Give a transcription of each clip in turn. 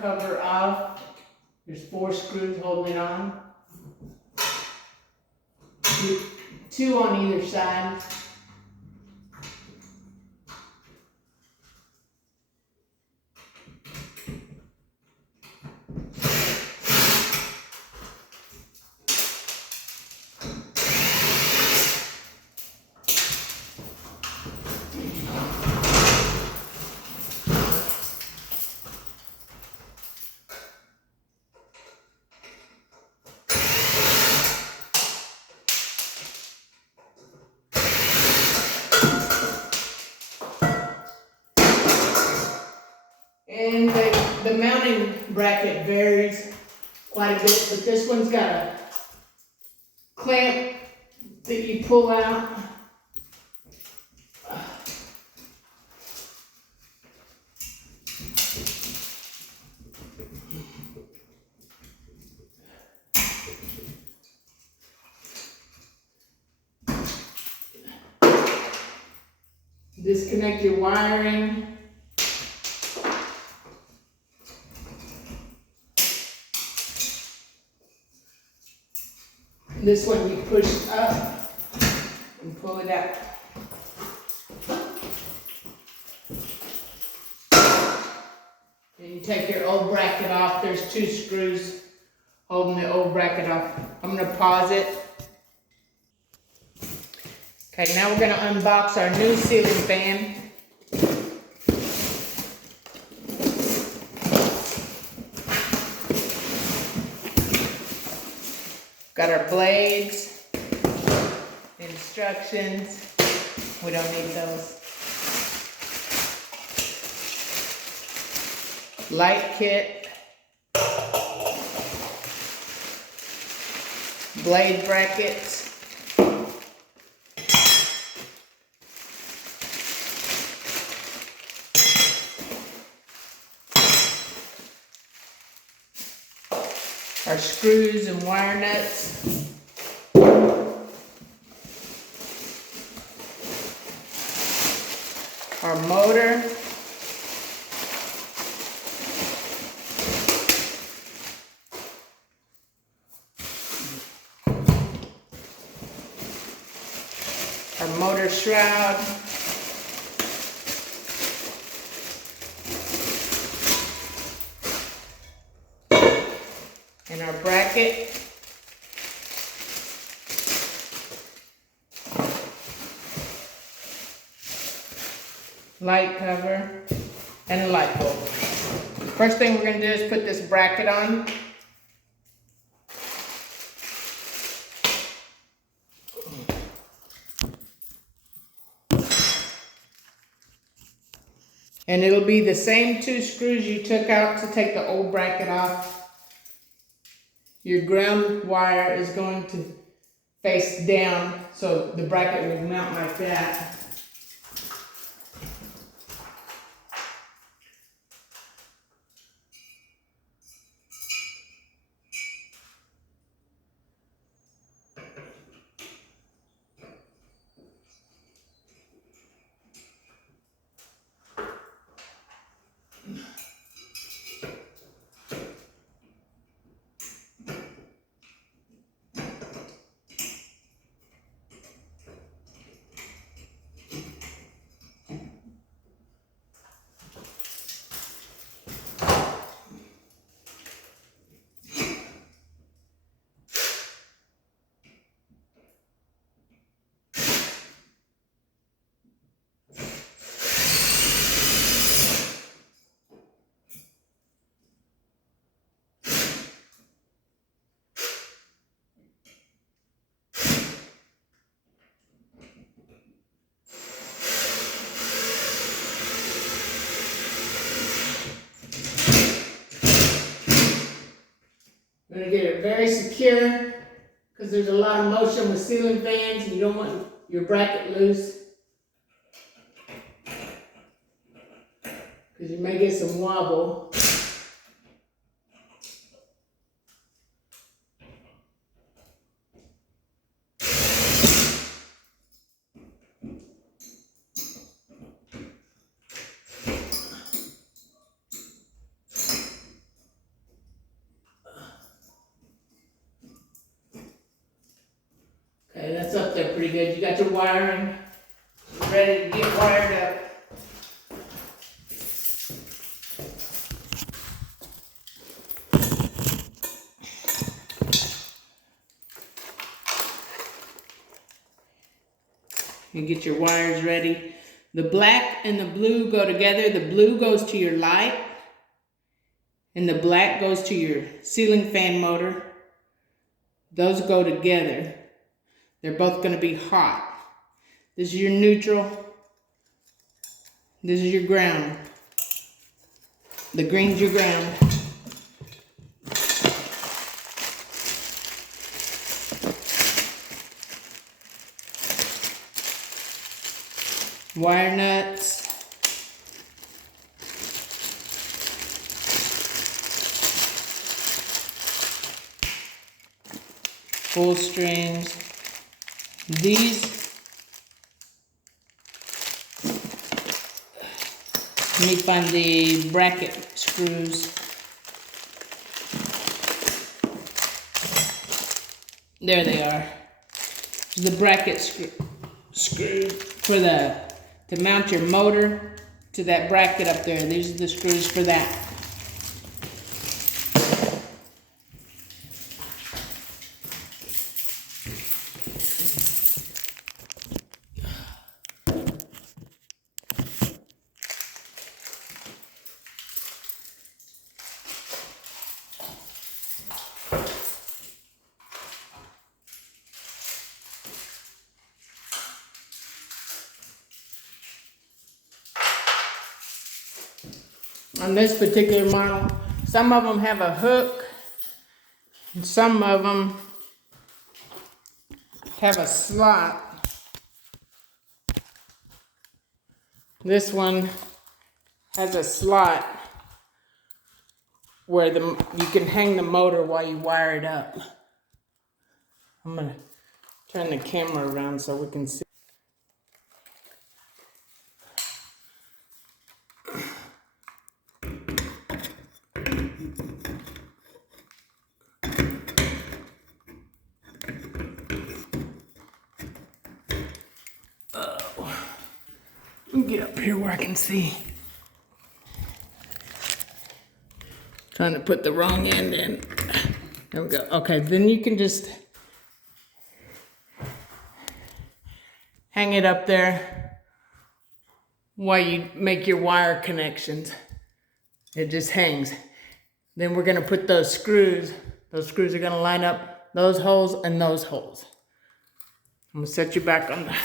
cover off. There's 4 screws holding it on. Two on either side. And the mounting bracket varies quite a bit, but this one's got a clamp that you pull out. Disconnect your wiring. This one you push up and pull it out. And you take your old bracket off. There's 2 screws holding the old bracket off. I'm going to pause it. Okay, now we're going to unbox our new ceiling fan. Got our blades, instructions. We don't need those. Light kit. Blade brackets. Our screws and wire nuts. Our motor. Our motor shroud. And our bracket. Light cover and a light bulb. First thing we're going to do is put this bracket on. And it'll be the same 2 screws you took out to take the old bracket off. Your ground wire is going to face down, so the bracket will mount like that. We're going to get it very secure because there's a lot of motion with ceiling fans and you don't want your bracket loose because you may get some wobble. up there pretty good. You got your wiring ready to get wired up. You get your wires ready. The black and the blue go together. The blue goes to your light, and the black goes to your ceiling fan motor. Those go together. They're both going to be hot. This is your neutral. This is your ground. The green's your ground. Wire nuts. Full strings. These, let me find the bracket screws. There they are. The bracket screw for to mount your motor to that bracket up there. These are the screws for that. On this particular model, some of them have a hook, and some of them have a slot. This one has a slot where you can hang the motor while you wire it up. I'm gonna turn the camera around so we can see. Get up here where I can see. Trying to put the wrong end in. There we go. Okay, then you can just hang it up there while you make your wire connections. It just hangs. Then we're gonna put those screws. Those screws are gonna line up those holes and those holes. I'm gonna set you back on the.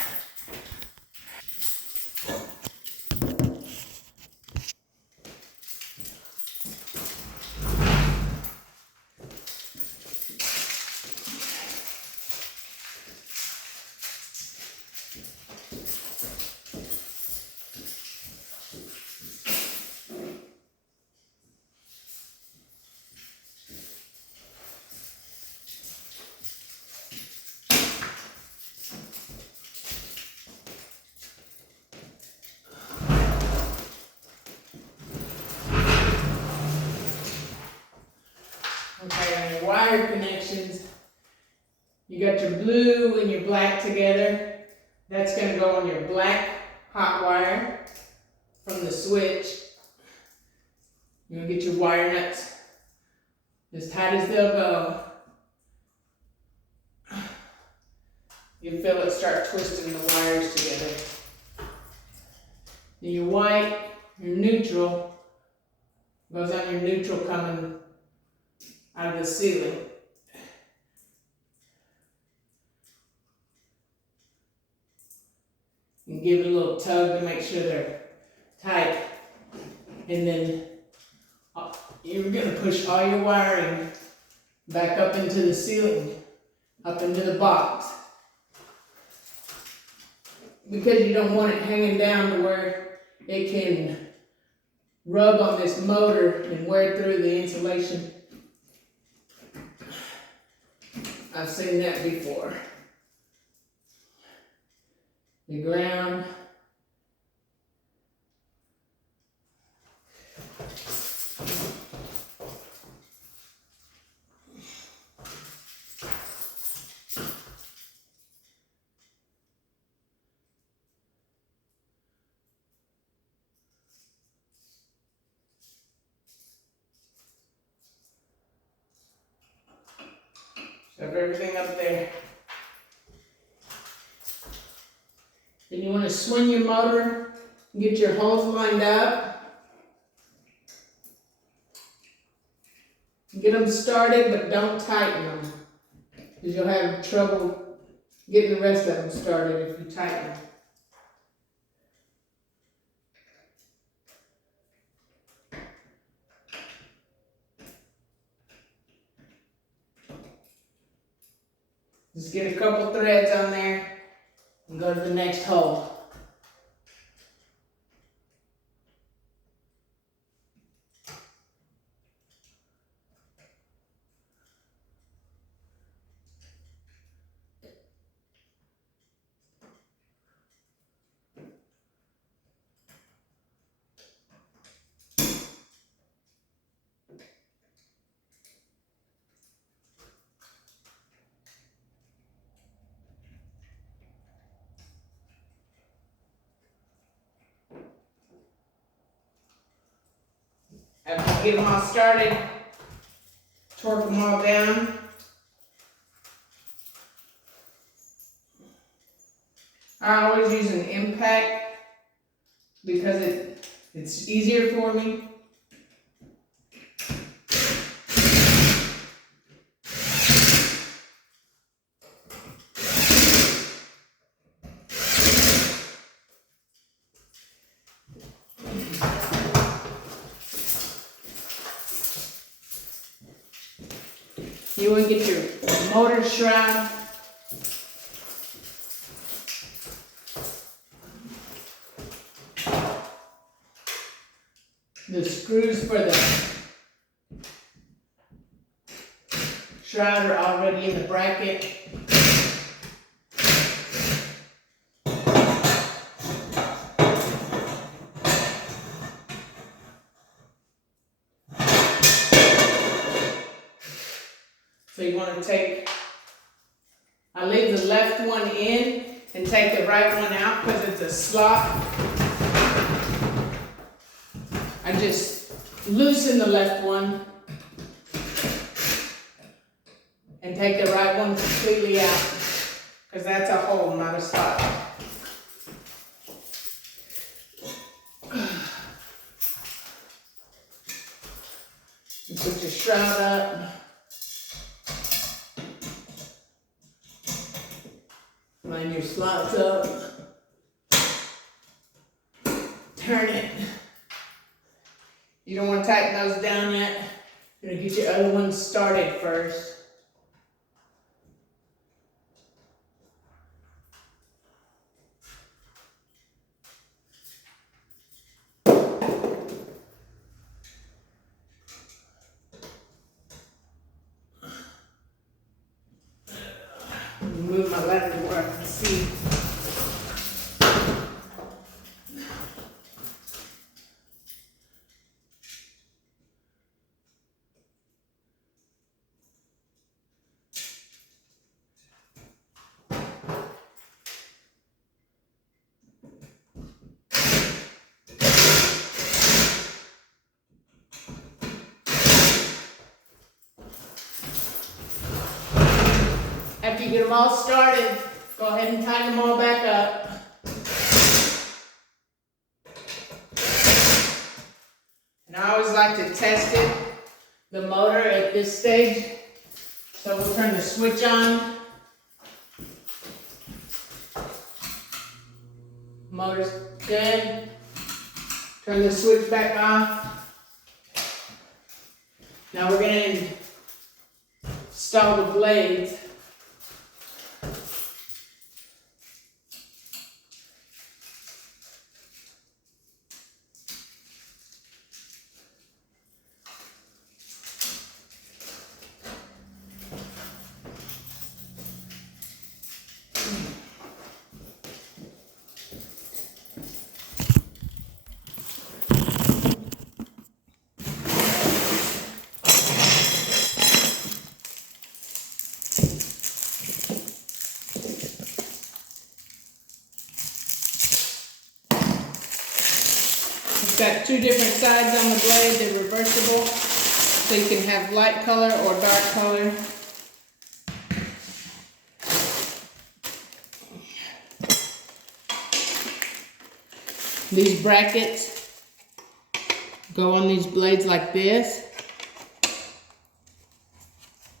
Okay, on your wire connections, you got your blue and your black together. That's going to go on your black hot wire from the switch. You're going to get your wire nuts as tight as they'll go. You feel it start twisting the wires together. Then your white, your neutral, goes on your neutral coming out of the ceiling. And give it a little tug to make sure they're tight. And then you're going to push all your wiring back up into the ceiling, up into the box. Because you don't want it hanging down to where it can rub on this motor and wear through the insulation. I've seen that before. The ground. Cover everything up there. Then you want to swing your motor, get your holes lined up. Get them started, but don't tighten them, because you'll have trouble getting the rest of them started if you tighten them. Just get a couple threads on there and go to the next hole. After you get them all started, torque them all down. I always use an impact because it's easier for me. You want to get your motor shroud. The screws for the shroud are already in the bracket. So you want to I leave the left one in and take the right one out because it's a slot. I just loosen the left one and take the right one completely out because that's a hole, not a slot. You put your shroud up. Line your slots up. Turn it. You don't want to tighten those down yet. You're going to get your other ones started first. Move my ladder where I can see. After you get them all started, go ahead and tighten them all back up. And I always like to test it, the motor at this stage. So we'll turn the switch on. Motor's good. Turn the switch back off. Now we're going to install the blades. It's got two different sides on the blade. They're reversible, so you can have light color or dark color. These brackets go on these blades like this.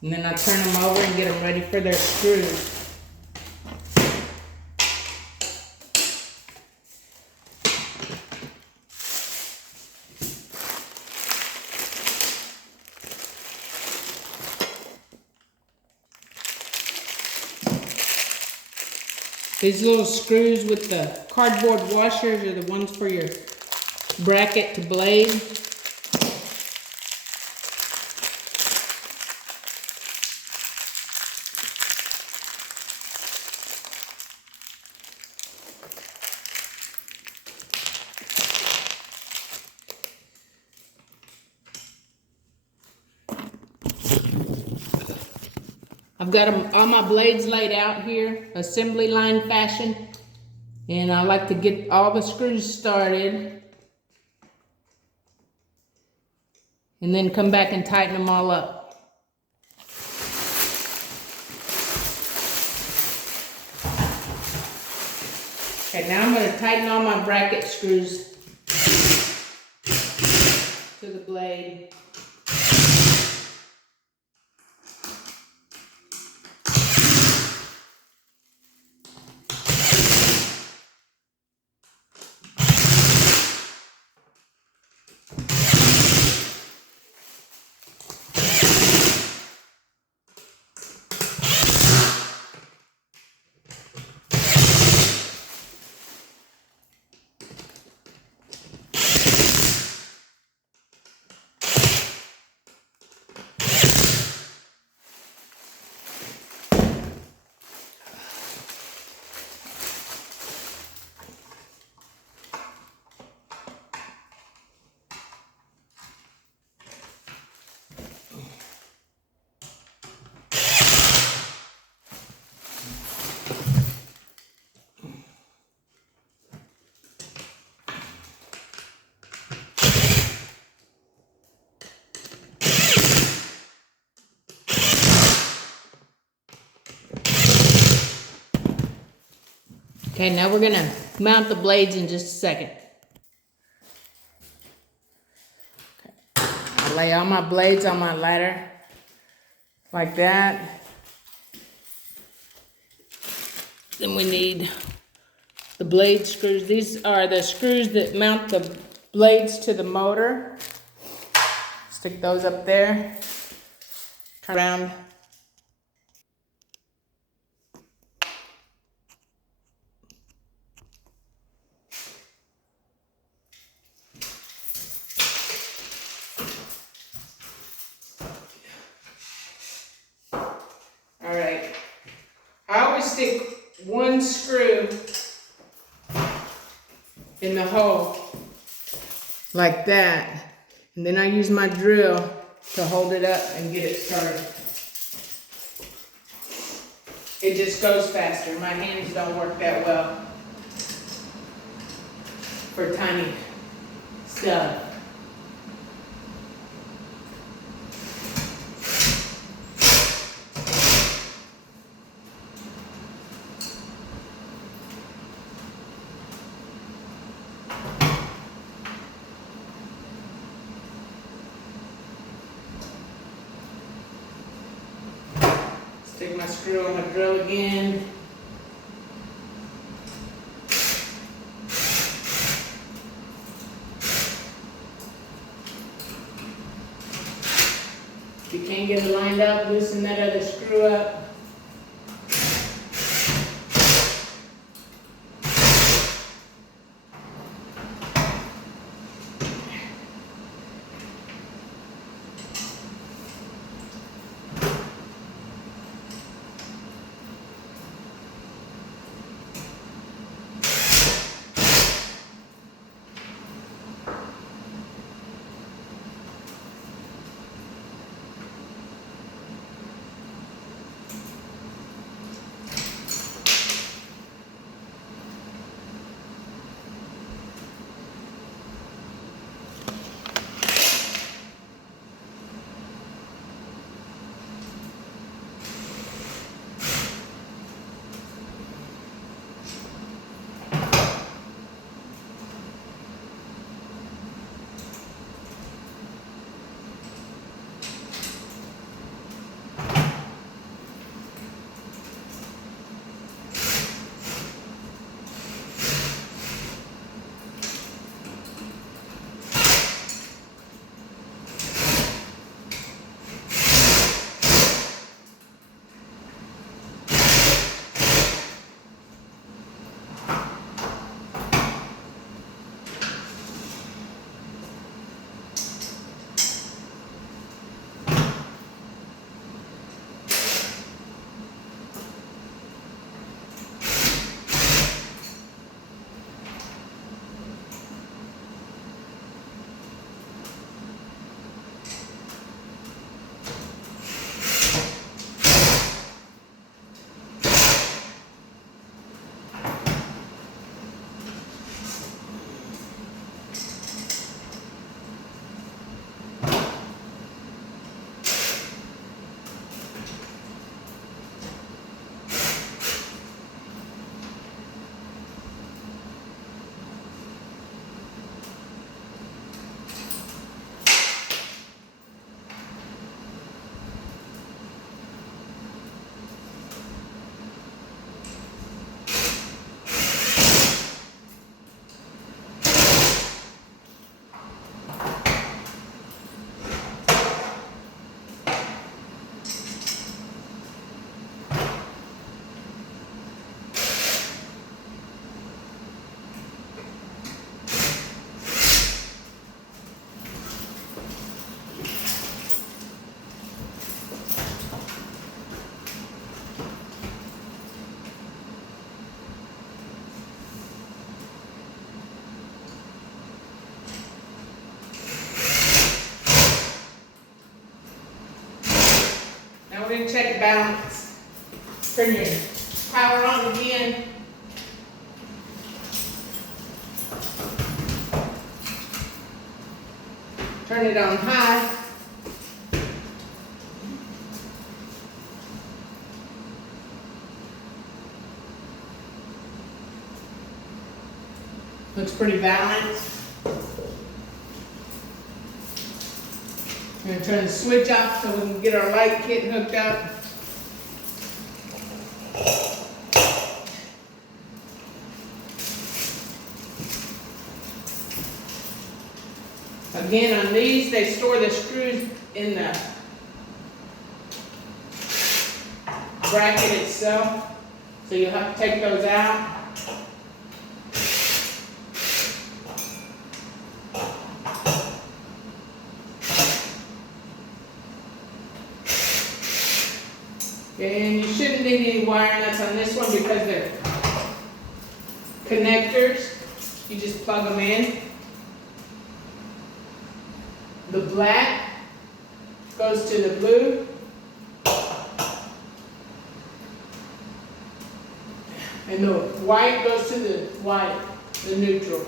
And then I turn them over and get them ready for their screws. These little screws with the cardboard washers are the ones for your bracket to blade. I've got all my blades laid out here, assembly line fashion, and I like to get all the screws started and then come back and tighten them all up. Okay, now I'm going to tighten all my bracket screws to the blade. Okay, now we're gonna mount the blades in just a second. Okay. I lay all my blades on my ladder like that. Then we need the blade screws. These are the screws that mount the blades to the motor. Stick those up there. Turn around. Alright, I always stick one screw in the hole like that, and then I use my drill to hold it up and get it started. It just goes faster. My hands don't work that well for tiny stuff. Stick my screw on my drill again. If you can't get it lined up, loosen that other screw up. recheck balance. Turn your power on again. Turn it on high. Looks pretty balanced. I'm going to turn the switch off so we can get our light kit hooked up. Again, on these, they store the screws in the bracket itself, so you'll have to take those out. And you shouldn't need any wire nuts on this one because they're connectors. You just plug them in. The black goes to the blue. And the white goes to the white, the neutral.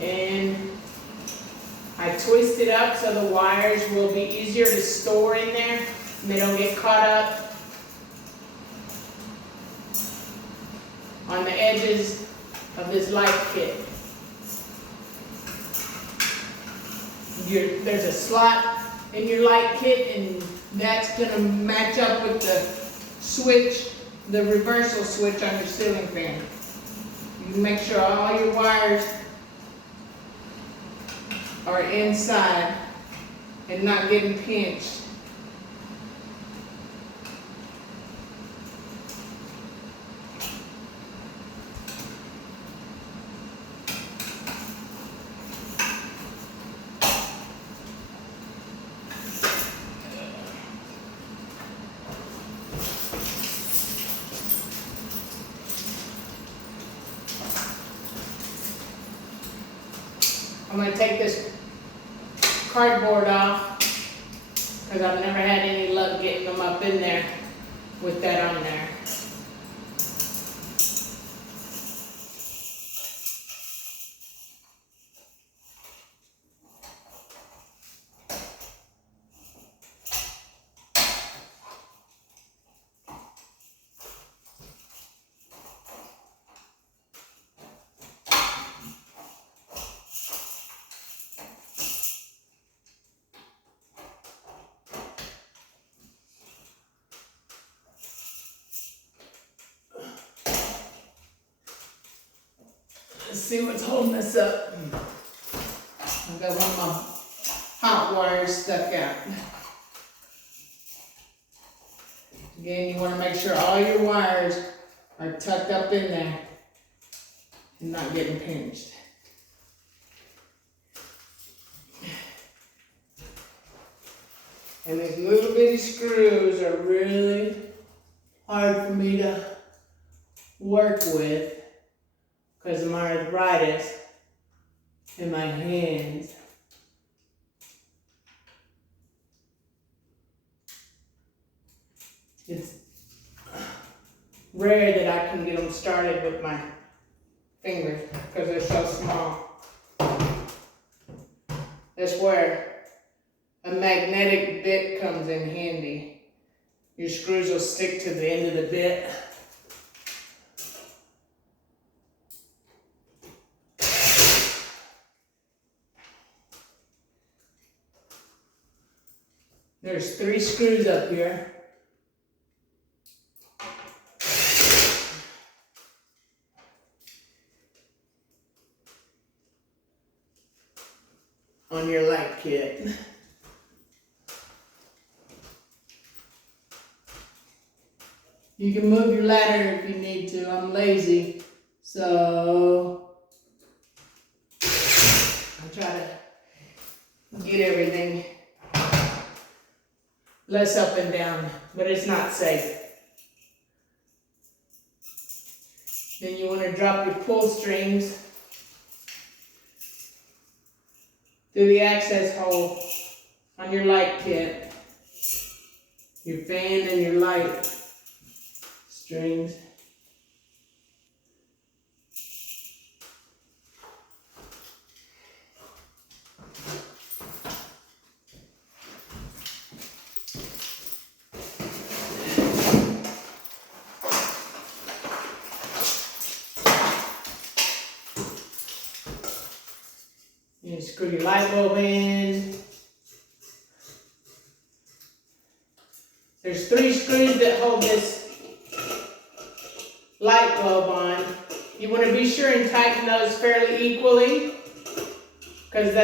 And I twist it up so the wires will be easier to store in there and they don't get caught up on the edges of this light kit. There's a slot in your light kit and that's going to match up with the switch, the reversal switch on your ceiling fan. You make sure all your wires are inside and not getting pinched. I'm going to take this cardboard off because I've never had any luck getting them up in there with that on there. Let's see what's holding us up. I've got one of my hot wires stuck out. Again, you want to make sure all your wires are tucked up in there and not getting pinched. And these little bitty screws are really hard for me to work with because of my arthritis in my hands. It's rare that I can get them started with my fingers because they're so small. That's where a magnetic bit comes in handy. Your screws will stick to the end of the bit. There's 3 screws up here. On your light kit. You can move your ladder if you need to. I'm lazy, so I'll try to get everything less up and down, but it's not safe. Then you want to drop your pull strings through the access hole on your light kit, your fan and your light strings. You screw your light bulb in. There's 3 screws that hold this light bulb on. You want to be sure and tighten those fairly equally, because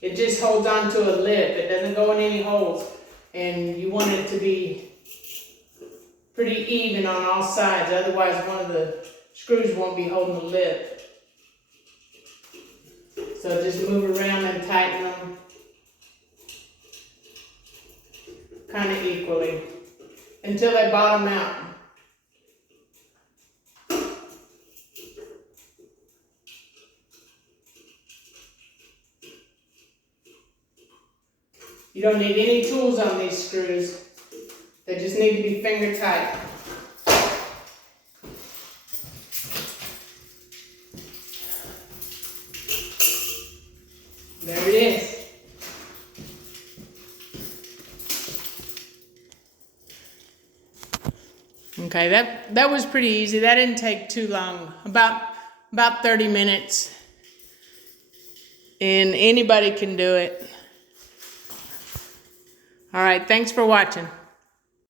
it just holds onto a lip. It doesn't go in any holes, and you want it to be pretty even on all sides. Otherwise, one of the screws won't be holding the lip. So just move around and tighten them kind of equally until they bottom out. You don't need any tools on these screws. They just need to be finger tight. There it is. Okay, that was pretty easy. That didn't take too long. About 30 minutes. And anybody can do it. All right, thanks for watching.